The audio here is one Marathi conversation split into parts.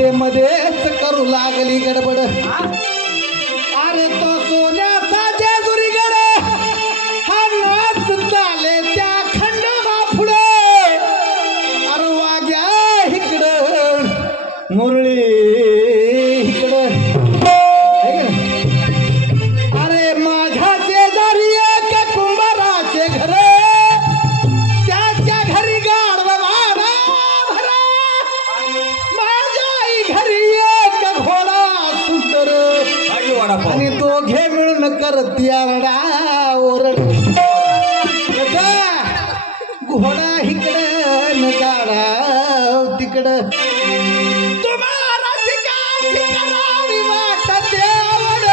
मध्ये मध्येच करू लागली गडबड अरे तो सोन्याचा जेजुरी गड हा नाच चाले त्या खंडोबा पुढे अरे वाग्या इकडं मुरळी इकडं अरे माझ्या शेजारी एक कुंभाराचे घर त्याच्या घरी गाढवा भरा माझ्या आई घरी एक घोडा सुंदर आणि दोघे मिळून करत आरडा ओरड घोडा इकडं न गाडा तिकडं तुम्हाला शिकावी वाटत आवड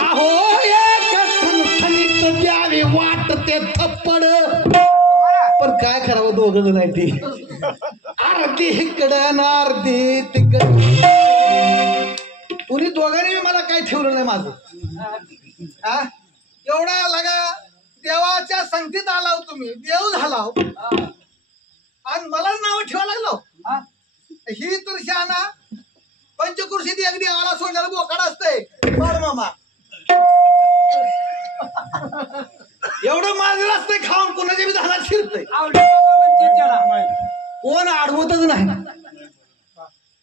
अहो एक सणसणीत द्यावी वाटते थप्पड पण काय करावं दोघं जण आहे ती अर्धी इकडं ना अर्धी तिकडं कुणी दोघांनी मला काही ठेवलं नाही माझं एवढा लगा देवाच्या संगतीत आलाव तुम्ही देव झालाव आणि मलाच नाव ठेवा लागलो ही तर शहाणा पंचकृषीत अगदी आला सोडल्याला बोकाड असतंय बर मामा एवढं माझं असतंय खाऊन कोणाच्या बी धानात शिरतंय कोण आडवतच नाही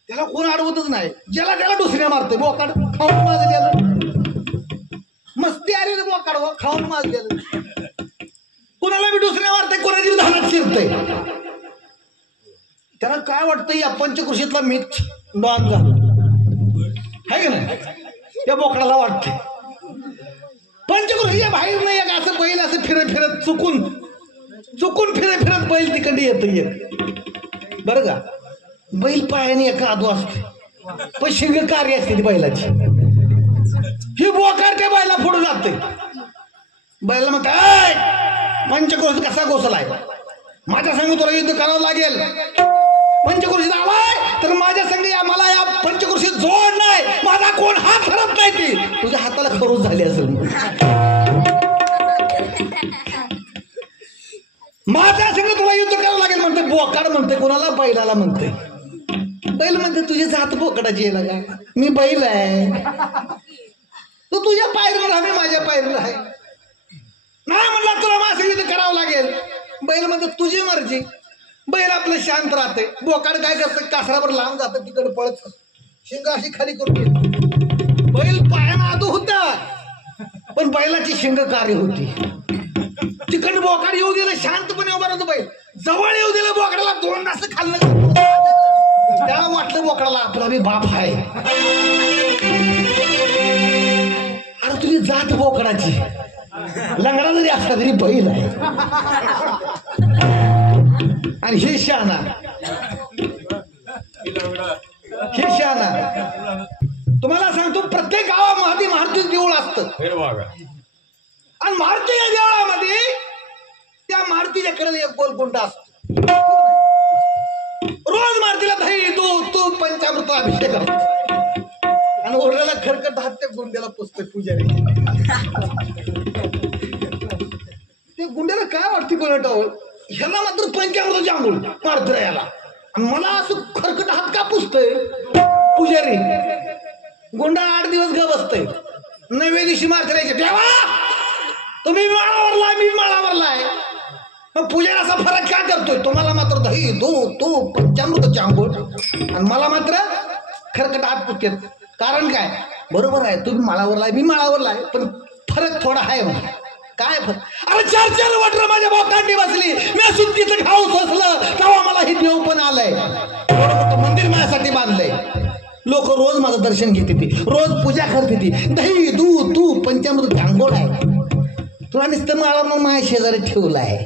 त्याला कोण आडवतच नाही ज्याला त्याला दुसऱ्या मारतोय बोकाड खाऊन माझं मस्ती आली ना बोकाड खाऊन माझं कुणाला बी दुसऱ्या मारतंय कोणाची बी धानात शिरतंय त्याला काय वाटतं या पंचकृषीतला मीच डॉन झालं आहे का नाही त्या बोकडाला वाटते पंचकृषीच्या बाहेर नाही एक असं बैल असं फिरत फिरत चुकून फिरत बैल तिकडे येत बरं का बैल पायाने एका आदू असते पण शिंग कार्य असते ती बैलाची ही बोकार त्या बैला पुढे जाते बैला म्हणतात पंचकृषी कसा घोसलाय माझ्या संग तुला युद्ध करावं लागेल पंचकृषीत आलाय तर माझ्या संग मला या पंचकृषीत जोड नाही माझा कोण हात हरत नाही ती तुझ्या हाताला खरूच झाली असेल माझ्या संग तुला युद्ध करावं लागेल म्हणते बोकाड म्हणते कोणाला बैलाला म्हणते बैल म्हणते तुझी जात बोकडाची आहे लगा मी बैल आहे तू तुझ्या पायरीवर आहे मी माझ्या पायरीवर आहे नाही म्हणला तुला माझं युद्ध करावं लागेल बैल म्हणते तुझी मर्जी बैल आपलं शांत राहते बोकाड काय करतं कासरावर लांब जातं तिकडे पळत शिंग अशी खाली करून बैल पायानं आदू होता पण बैलाची शिंग कार्य होती तिकडे बोकाड येऊ दिलं शांतपणे उभा राहतो बैल जवळ येऊ दिलं बोकडाला दोन असं खाल्लं त्याला वाटलं बोकडाला आपला बी बाप आहे अरे तुझी जात बोकडाची लंगडा जरी असला तरी बैल आहे आणि हे शहाणा तुम्हाला सांगतो प्रत्येक गावामध्ये मारुतीचं देऊळ असतं आणि मारुती या देवळामध्ये त्या मारुतीच्या कडे एक गोलकुंडा असतो रोज मारुतीला दही तू पंचामृत अभिषेक आणि ओरड्याला खरकट हात त्या गुंड्याला पुसतोय पुजारी ते गुंड्याला काय वाटते बनवतो ह्याला मात्र पंचामृताची आंघोळ मारत याला मला असं खरकट हात का पुसतोय पुजारी गुंडा 8 दिवस ग बसतोय 9व्या दिवशी मारत राहायचे देवा तुम्ही माळावरलाय मी माळावरलाय मग पुजारी असा फरक काय करतोय तुम्हाला मात्र दही तू पंचामृताची आंघोळ आणि मला मात्र खरकट हात पुसते कारण काय बरोबर आहे तुम्ही माळावरलाय मी माळावरलाय पण फरक थोडा आहे म्हणा काय अरे 4 वाटर माझ्या बोकांडी बसली मी सुट्टीचं खाऊ सोसलं तेव्हा मला हे देव पण आलंय मंदिर माझ्यासाठी बांधलंय लोक रोज माझं दर्शन घेते ती रोज पूजा करते ती दही दूध तू पंचामृत झांगोळ आहे तुला नुसतं मला मग माझ्या शेजारी ठेवलाय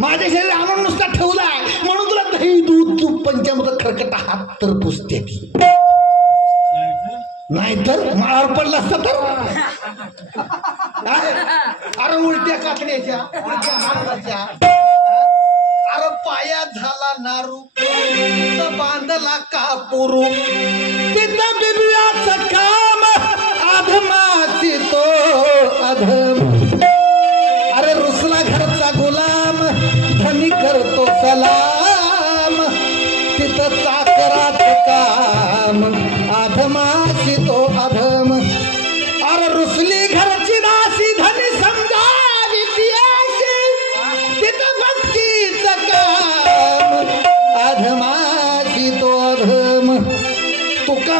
माझ्या शेजारी आणून नुसता ठेवलाय म्हणून तुला दही दूध तू पंचामृत खरकटा हात तर पुसते ती नाहीतर माळावर पडला असता तर अरे उलट्या काकड्याच्या अरे पायात झाला नारू बांधला कापुरू तिथं बिबियाचं काम अधमाची तो अधम अरे रुसला घरचा गुलाम धनी करतो सलाम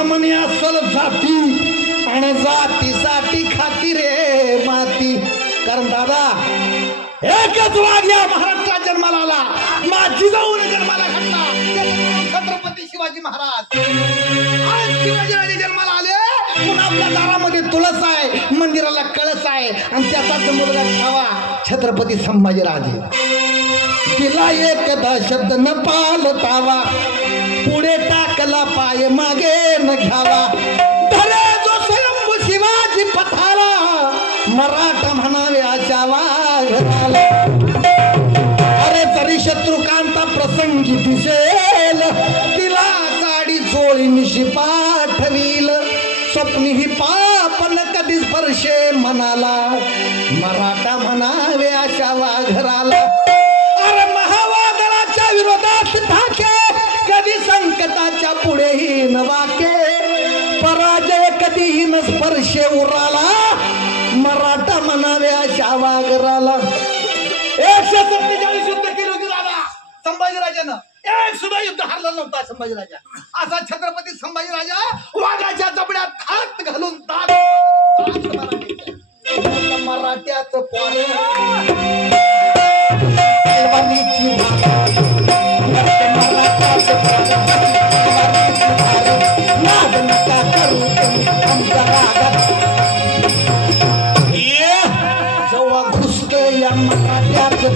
म्हणे असल जाती आणि जातीसाठी खाती रे माती. कारण दादा एकच वाघ या महाराष्ट्रात जन्माला आला, माझी जाऊन जन्माला घडला, छत्रपती शिवाजी महाराज. आज शिवाजीराजे जन्माला आले म्हणून आपल्या दारामध्ये तुळस आहे, मंदिराला कळस आहे आणि त्याचा मुलगा छावा छत्रपती संभाजीराजे. तिला एकदा शब्द न पालतावा, पुढे टाकला पाय मागे न घ्यावा. धरे जो स्वयंभू शिवाजी पथाला, मराठा म्हणावे अशा वाघाला. अरे तरी शत्रुकांता प्रसंगी दिसेल, तिला साडी चोळी मिशी पाठवील. स्वप्नी ही पापन कधी स्पर्शे मनाला, मराठा म्हणावे अशा वाघराला. अरे महावादळाच्या विरोधात धाके, कधी संकटाच्या पुढेही न वाके. पराजय कधीही न स्पर्शे उराला, मराठा म्हणावे अशा वाघराला. 147 युद्ध केली होती दादा संभाजीराजानं, एक सुद्धा युद्ध हरला नव्हता संभाजीराजा. असा छत्रपती संभाजीराजा वाघाच्या जबड्यात हात घालून मराठ्याचं पोर जेव्हा घुसत या मराठ्याचं